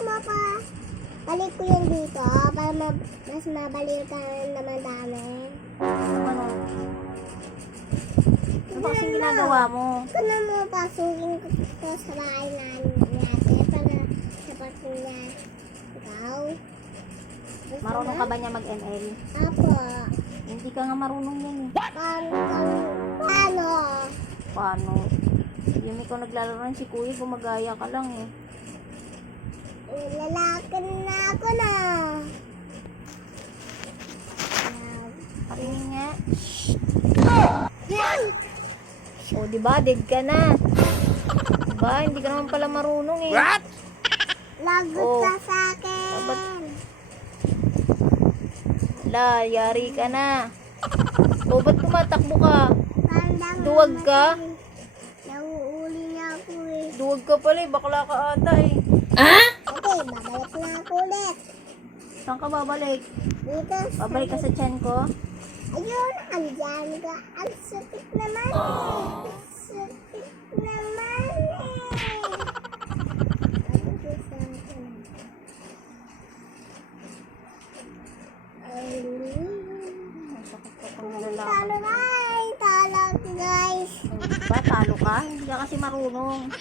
mo pa. Balik ko yan dito para ma- mas mabalik ka naman dami. Ano? Ano ba kasing ginagawa mo? Na mo, pasukin ko to sa bahay na natin para sapat niya. Ikaw? Gusto Marunong mo? ka ba niya mag-ML? Apo. Hindi ka nga marunong yan eh. Paano? Paano? Paano? Yung ikaw naglalaro si kuya, gumagaya ka lang eh. Lalaki na ako na. Patingin nga. O, di ba? Dead ka na. Di ba? Hindi ka naman pala marunong eh. Lagot Oh. ka sa akin. Ba't- La, yari ka na. O, ba't tumatakbo ka? Duwag ka? Nauuli niya ako eh. Duwag ka pala eh. Bakla ka ata eh. Okay, babalik na ako ulit. Saan ka babalik? Dito. Babalik ka sa tiyan ko? Ayun, andyan ka. Ang sakit naman eh. Ang sakit naman eh. Talo guys! Talo guys! Ba, talo ka? Hindi ka kasi marunong.